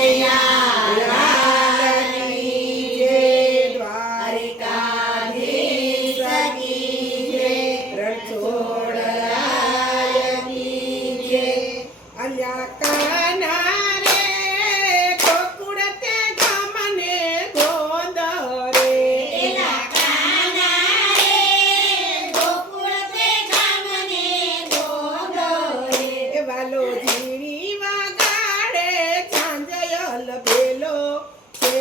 Yeah.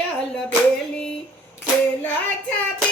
હલબેલી છેલા છાપી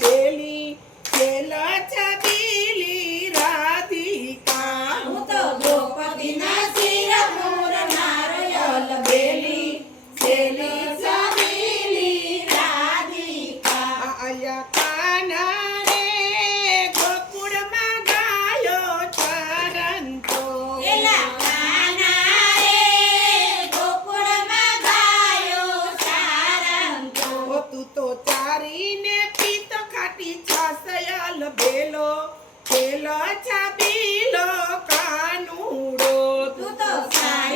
બેલી ખેલ છબીલી રાધિકા. હું તો દ્રૌપદી ના શિર મોર નારયલ બેલી ખેલ છબીલી રાધિકા. આયા કાના રે ગોકુળમાં ગાયો ચરંતો. એલા કાના રે તો ચારીને કાટી છાસયાલ ભેલો ભેલો છાબીલો કાનુડો તું તો સાય